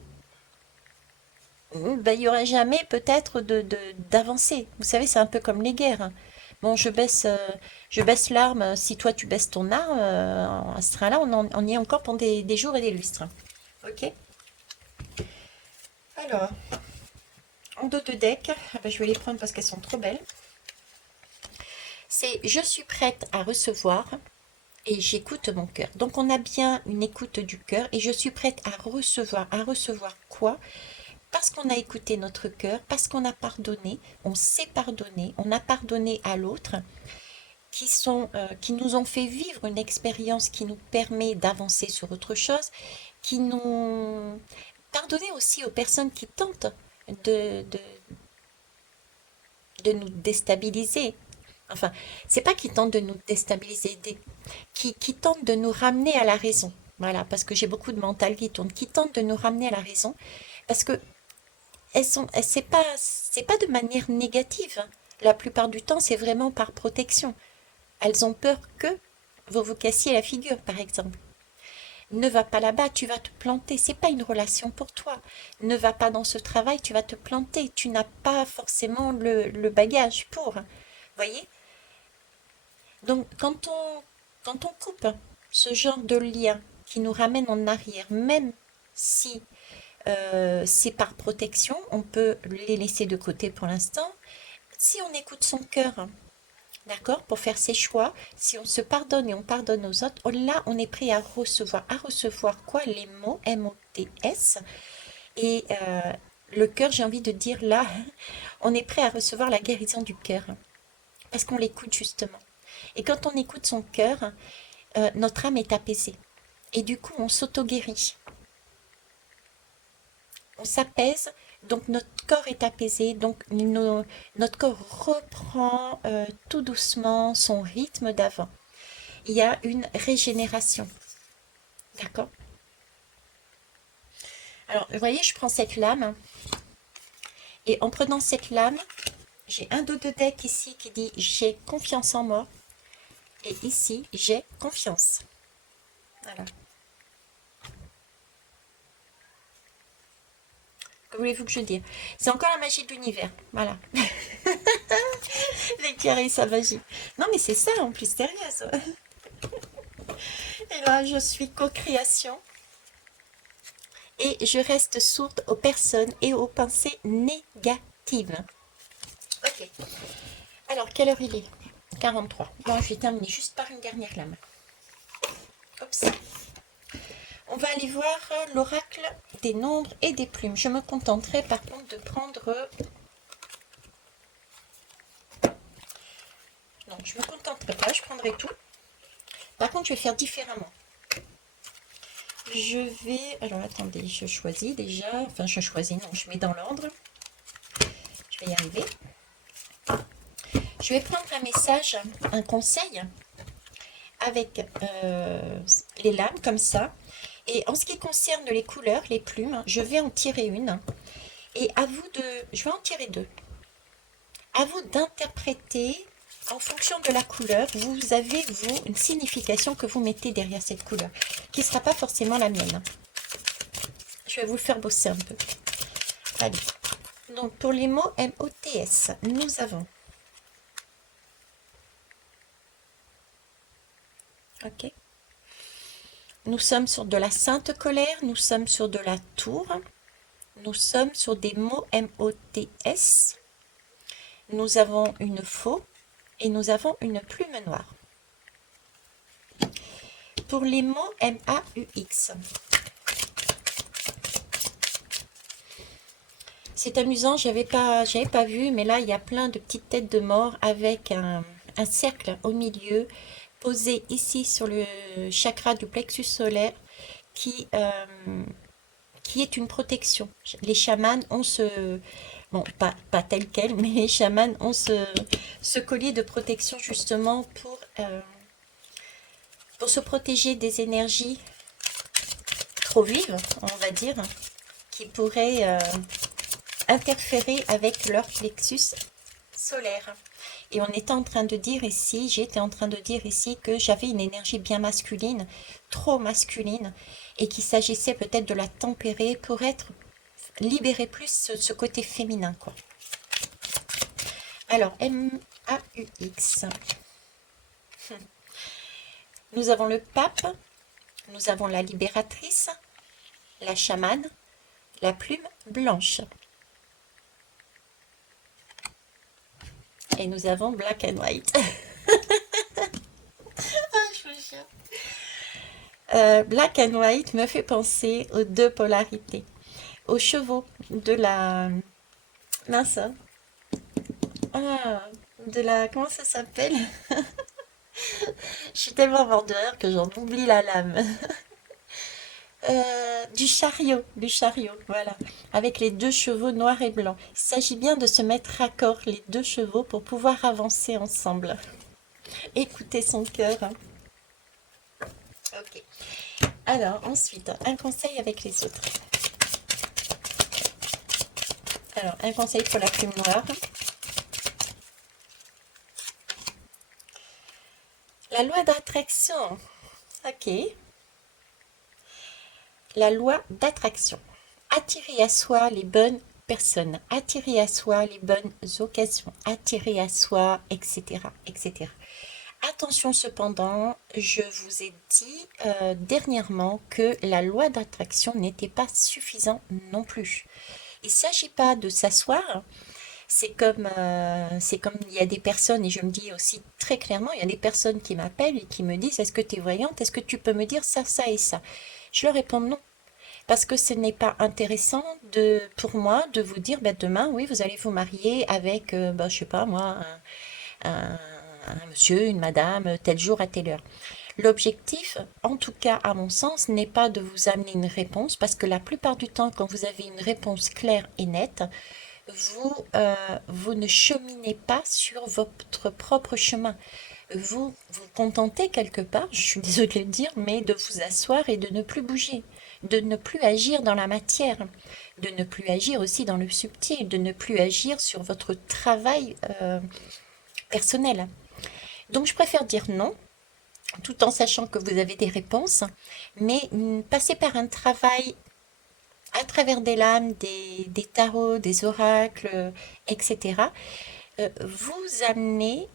ben, il n'y aurait jamais peut-être d'avancer. Vous savez, c'est un peu comme les guerres. Bon, je baisse l'arme si toi tu baisses ton arme. À ce train-là, on y est encore pendant des jours et des lustres. Ok. Alors, en dos de deck, ah ben, je vais les prendre parce qu'elles sont trop belles. C'est je suis prête à recevoir et j'écoute mon cœur. Donc on a bien une écoute du cœur et je suis prête à recevoir. À recevoir quoi? Parce qu'on a écouté notre cœur, parce qu'on a pardonné, on s'est pardonné, on a pardonné à l'autre, qui nous ont fait vivre une expérience qui nous permet d'avancer sur autre chose, qui nous pardonner aussi aux personnes qui tentent de, de, de nous déstabiliser. Enfin, c'est pas qu'ils tentent de nous déstabiliser, qui tentent de nous ramener à la raison. Voilà, parce que j'ai beaucoup de mental qui tournent, qui tentent de nous ramener à la raison, parce que c'est pas de manière négative, hein. La plupart du temps, c'est vraiment par protection. Elles ont peur que vous vous cassiez la figure, par exemple. Ne va pas là-bas, tu vas te planter. C'est pas une relation pour toi. Ne va pas dans ce travail, tu vas te planter. Tu n'as pas forcément le bagage pour. Voyez? Donc, quand on coupe ce genre de lien qui nous ramène en arrière, même si c'est par protection, on peut les laisser de côté pour l'instant. Si on écoute son cœur, d'accord, pour faire ses choix, si on se pardonne et on pardonne aux autres, là, on est prêt à recevoir. À recevoir quoi? Les mots, M-O-T-S. Et le cœur, j'ai envie de dire là, on est prêt à recevoir la guérison du cœur. Parce qu'on l'écoute justement. Et quand on écoute son cœur, notre âme est apaisée. Et du coup, on s'auto-guérit. On s'apaise, donc notre corps est apaisé, donc notre corps reprend tout doucement son rythme d'avant. Il y a une régénération. D'accord? Alors, vous voyez, je prends cette lame, et en prenant cette lame, j'ai un dos de deck ici qui dit j'ai confiance en moi, et ici, j'ai confiance. Voilà. Que voulez-vous que je dise? C'est encore la magie de l'univers. Voilà. L'éclairer sa magie. Non, mais c'est ça en plus, sérieuse. Et là, je suis co-création. Et je reste sourde aux personnes et aux pensées négatives. Ok. Alors, quelle heure il est? 43. Bon, je vais terminer juste par une dernière lame. Oups. On va aller voir l'oracle des nombres et des plumes. Je me contenterai par contre de prendre... Non, je me contenterai pas, je prendrai tout. Par contre, je vais faire différemment. Je vais... Alors, attendez, je choisis déjà. Enfin, je choisis, non, je mets dans l'ordre. Je vais y arriver. Je vais prendre un message, un conseil, avec les lames, comme ça. Et en ce qui concerne les couleurs, les plumes, je vais en tirer une. Et à vous de... Je vais en tirer deux. À vous d'interpréter... En fonction de la couleur, vous avez, vous, une signification que vous mettez derrière cette couleur, qui ne sera pas forcément la mienne. Je vais vous le faire bosser un peu. Allez. Donc, pour les mots M-O-T-S, nous avons... Ok. Nous sommes sur de la sainte colère, nous sommes sur de la tour, nous sommes sur des mots M-O-T-S. nous avons une faux et nous avons une plume noire. Pour les mots M-A-U-X, c'est amusant, j'avais pas vu, mais là il y a plein de petites têtes de mort avec un cercle au milieu, posé ici sur le chakra du plexus solaire, qui, euh, qui est une protection. Les chamans ont bon, pas tel quel, mais les chamans ont ce collier de protection justement pour se protéger des énergies trop vives, on va dire, qui pourraient interférer avec leur plexus solaire. Et on était en train de dire ici, j'étais en train de dire ici que j'avais une énergie bien masculine, trop masculine, et qu'il s'agissait peut-être de la tempérer pour être libérer plus ce côté féminin, quoi. Alors, M-A-U-X. Nous avons le pape, nous avons la libératrice, la chamane, la plume blanche. Et nous avons black and white. Je vous jure. Black and white me fait penser aux deux polarités, aux chevaux de la... Mince. Ah, de la... Comment ça s'appelle? Je suis tellement vendeur que j'en oublie la lame. Du chariot, voilà, avec les deux chevaux noirs et blancs. Il s'agit bien de se mettre à corps les deux chevaux pour pouvoir avancer ensemble. Écoutez son cœur. Ok. Alors, ensuite, un conseil avec les autres. Alors, un conseil pour la plume noire. La loi d'attraction. Ok. La loi d'attraction. Attirer à soi les bonnes personnes, attirer à soi les bonnes occasions, attirer à soi, etc., etc. Attention cependant, je vous ai dit dernièrement que la loi d'attraction n'était pas suffisante non plus. Il ne s'agit pas de s'asseoir. C'est comme il y a des personnes, et je me dis aussi très clairement, il y a des personnes qui m'appellent et qui me disent, est-ce que tu es voyante? Est-ce que tu peux me dire ça, ça et ça? Je leur réponds non. Parce que ce n'est pas intéressant pour moi de vous dire, ben, demain, oui, vous allez vous marier avec, ben, je sais pas moi, un, un monsieur, une madame, tel jour à telle heure. L'objectif, en tout cas à mon sens, n'est pas de vous amener une réponse, parce que la plupart du temps, quand vous avez une réponse claire et nette, vous ne cheminez pas sur votre propre chemin. Vous vous contentez quelque part, je suis désolée de le dire, mais de vous asseoir et de ne plus bouger, de ne plus agir dans la matière, de ne plus agir aussi dans le subtil, de ne plus agir sur votre travail personnel. Donc je préfère dire non, tout en sachant que vous avez des réponses, mais passez par un travail à travers des lames, des tarots, des oracles, etc., vous amenez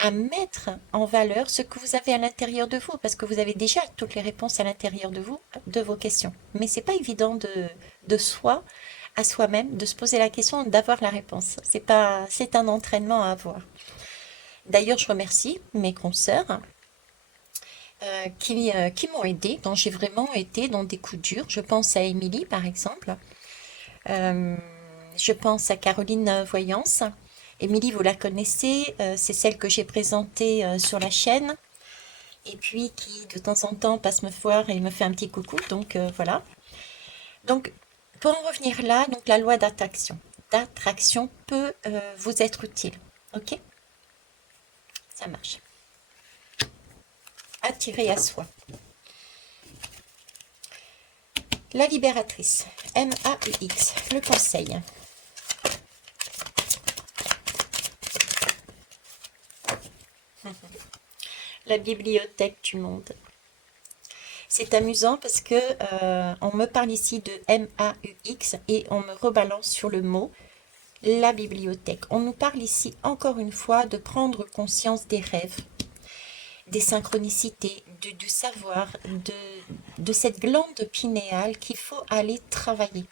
à mettre en valeur ce que vous avez à l'intérieur de vous, parce que vous avez déjà toutes les réponses à l'intérieur de vous, de vos questions. Mais c'est pas évident de soi à soi-même de se poser la question, d'avoir la réponse. C'est un entraînement à avoir. D'ailleurs, je remercie mes consoeurs qui m'ont aidé quand j'ai vraiment été dans des coups durs. Je pense à Émilie, par exemple. Euh, je pense à Caroline Voyance. Émilie, vous la connaissez, c'est celle que j'ai présentée sur la chaîne et puis qui de temps en temps passe me voir et me fait un petit coucou, donc voilà. Donc pour en revenir là, donc la loi d'attraction peut vous être utile, ok? Ça marche. Attirer à soi. La libératrice, M-A-U-X, le conseil. La bibliothèque du monde. C'est amusant parce que on me parle ici de M-A-U-X et on me rebalance sur le mot la bibliothèque. On nous parle ici encore une fois de prendre conscience des rêves, des synchronicités, du savoir, de cette glande pinéale qu'il faut aller travailler.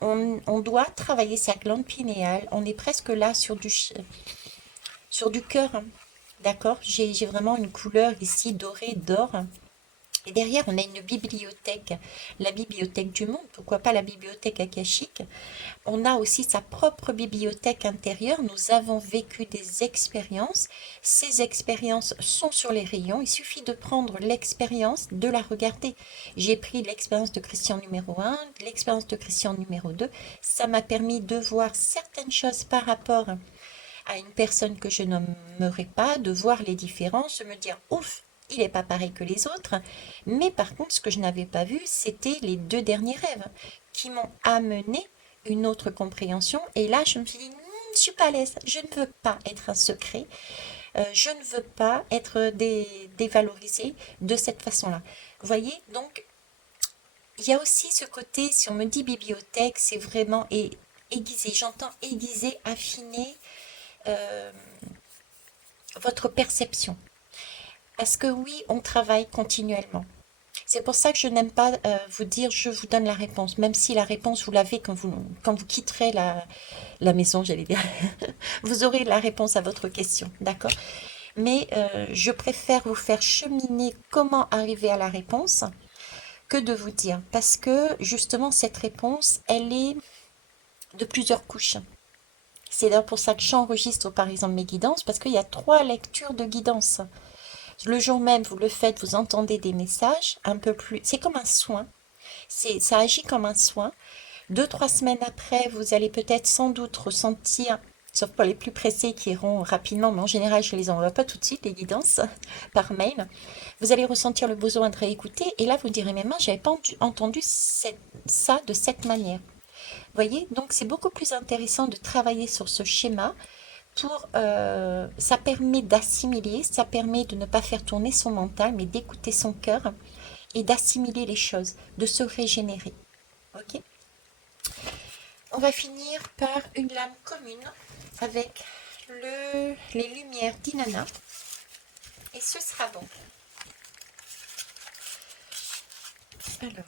on doit travailler sa glande pinéale. On est presque là sur du cœur, hein. D'accord? J'ai vraiment une couleur ici dorée d'or. Et derrière, on a une bibliothèque, la bibliothèque du monde, pourquoi pas la bibliothèque akashique. On a aussi sa propre bibliothèque intérieure. Nous avons vécu des expériences. Ces expériences sont sur les rayons. Il suffit de prendre l'expérience, de la regarder. J'ai pris l'expérience de Christian numéro 1, l'expérience de Christian numéro 2. Ça m'a permis de voir certaines choses par rapport à une personne que je nommerai pas, de voir les différences, de me dire, ouf, il n'est pas pareil que les autres. Mais par contre, ce que je n'avais pas vu, c'était les 2 derniers rêves qui m'ont amené une autre compréhension. Et là, je me suis dit, je suis pas à l'aise, je ne veux pas être un secret, je ne veux pas être dévalorisée de cette façon-là. Vous voyez, donc, il y a aussi ce côté, si on me dit bibliothèque, c'est vraiment aiguisé, j'entends aiguiser, affiner votre perception. Parce que oui, on travaille continuellement. C'est pour ça que je n'aime pas vous dire je vous donne la réponse, même si la réponse vous l'avez quand vous quitterez la maison, j'allais dire. Vous aurez la réponse à votre question, d'accord? Mais je préfère vous faire cheminer comment arriver à la réponse que de vous dire. Parce que justement, cette réponse, elle est de plusieurs couches. C'est d'ailleurs pour ça que j'enregistre par exemple mes guidances, parce qu'il y a 3 lectures de guidance. Le jour même, vous le faites, vous entendez des messages un peu plus... C'est comme un soin. Ça agit comme un soin. 2, 3 semaines après, vous allez peut-être sans doute ressentir, sauf pour les plus pressés qui iront rapidement, mais en général, je ne les envoie pas tout de suite, les guidances, par mail. Vous allez ressentir le besoin de réécouter. Et là, vous direz, mais moi, je n'avais pas entendu ça de cette manière. Vous voyez, donc c'est beaucoup plus intéressant de travailler sur ce schéma ça permet d'assimiler, ça permet de ne pas faire tourner son mental, mais d'écouter son cœur et d'assimiler les choses, de se régénérer. Ok? On va finir par une lame commune avec les lumières d'Inanna et ce sera bon. Alors.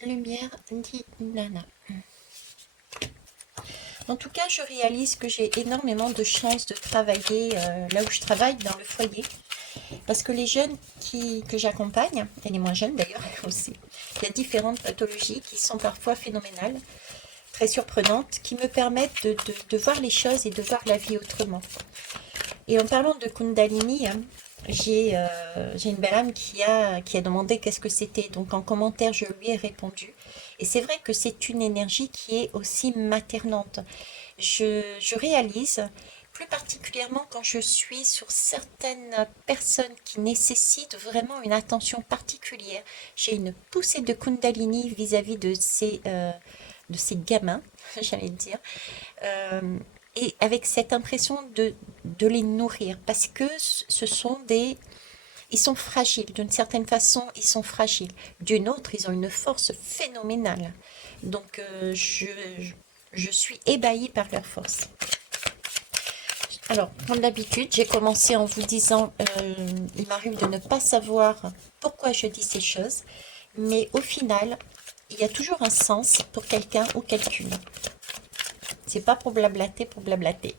Lumière d'Inanna. En tout cas, je réalise que j'ai énormément de chance de travailler là où je travaille, dans le foyer. Parce que les jeunes que j'accompagne, et les moins jeunes d'ailleurs aussi, il y a différentes pathologies qui sont parfois phénoménales, très surprenantes, qui me permettent de voir les choses et de voir la vie autrement. Et en parlant de Kundalini, hein, j'ai une belle âme qui a demandé qu'est-ce que c'était. Donc en commentaire, je lui ai répondu. Et c'est vrai que c'est une énergie qui est aussi maternante. Je réalise, plus particulièrement quand je suis sur certaines personnes qui nécessitent vraiment une attention particulière. J'ai une poussée de Kundalini vis-à-vis de ces gamins, j'allais dire. Et avec cette impression de les nourrir, parce que ils sont fragiles, d'une certaine façon, ils sont fragiles. D'une autre, ils ont une force phénoménale. Donc, je suis ébahie par leur force. Alors, comme d'habitude, j'ai commencé en vous disant, il m'arrive de ne pas savoir pourquoi je dis ces choses, mais au final, il y a toujours un sens pour quelqu'un ou quelqu'une. C'est pas pour blablater, pour blablater.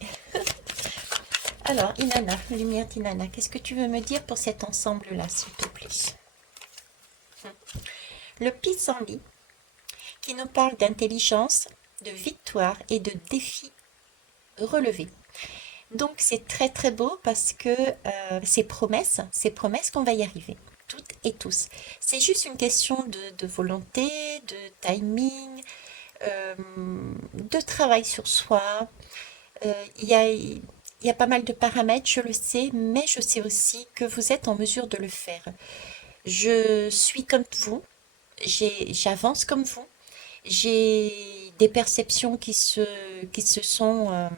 Alors, Inanna, lumière d'Inanna, qu'est-ce que tu veux me dire pour cet ensemble-là, s'il te plaît? Le pissenlit, qui nous parle d'intelligence, de victoire et de défis relevés. Donc, c'est très très beau parce que ces promesses qu'on va y arriver, toutes et tous. C'est juste une question de volonté, de timing, de travail sur soi. Il y a pas mal de paramètres, je le sais, mais je sais aussi que vous êtes en mesure de le faire. Je suis comme vous, j'avance comme vous, j'ai des perceptions qui se sont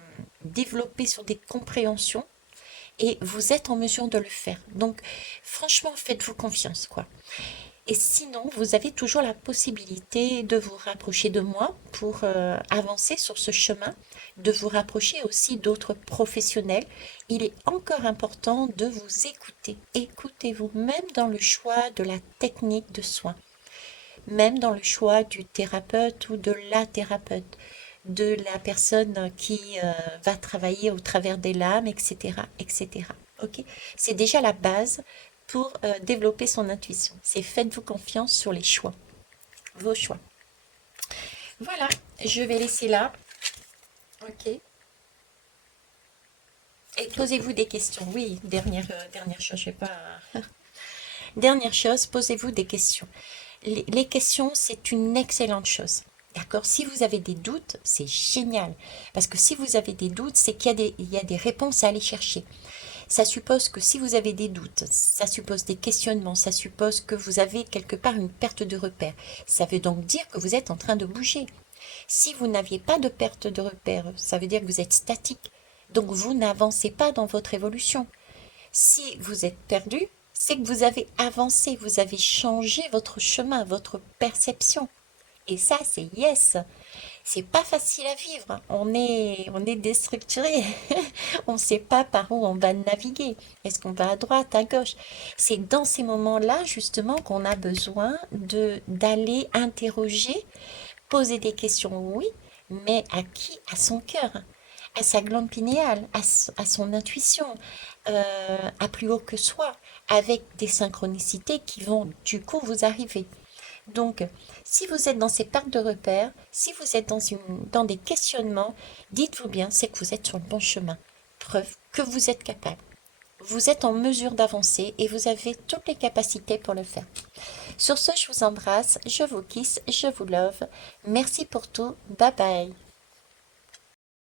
développées sur des compréhensions et vous êtes en mesure de le faire. Donc, franchement, faites-vous confiance, quoi. Et sinon, vous avez toujours la possibilité de vous rapprocher de moi pour avancer sur ce chemin de vous rapprocher aussi d'autres professionnels. Il est encore important de vous écouter. Écoutez-vous même dans le choix de la technique de soin, même dans le choix du thérapeute ou de la thérapeute, de la personne qui va travailler au travers des lames, etc., etc. Ok? C'est déjà la base pour développer son intuition. C'est faites-vous confiance sur les choix, vos choix. Voilà, je vais laisser là. Ok. Et posez-vous des questions. Oui, dernière chose, je sais pas. Dernière chose, posez-vous des questions. Les questions, c'est une excellente chose. D'accord? Si vous avez des doutes, c'est génial. Parce que si vous avez des doutes, c'est qu'il y a des réponses à aller chercher. Ça suppose que si vous avez des doutes, ça suppose des questionnements, ça suppose que vous avez quelque part une perte de repère. Ça veut donc dire que vous êtes en train de bouger. Si vous n'aviez pas de perte de repère, ça veut dire que vous êtes statique. Donc vous n'avancez pas dans votre évolution. Si vous êtes perdu, c'est que vous avez avancé, vous avez changé votre chemin, votre perception. Et ça, c'est yes. C'est pas facile à vivre. On est déstructuré. On ne sait pas par où on va naviguer. Est-ce qu'on va à droite, à gauche? C'est dans ces moments-là, justement, qu'on a besoin d'aller interroger, poser des questions, oui, mais à qui? À son cœur, à sa glande pinéale, à son intuition, à plus haut que soi, avec des synchronicités qui vont du coup vous arriver. Donc, si vous êtes dans ces pertes de repères, si vous êtes dans des questionnements, dites-vous bien, c'est que vous êtes sur le bon chemin. Preuve que vous êtes capable. Vous êtes en mesure d'avancer et vous avez toutes les capacités pour le faire. Sur ce, je vous embrasse, je vous kiss, je vous love. Merci pour tout. Bye bye.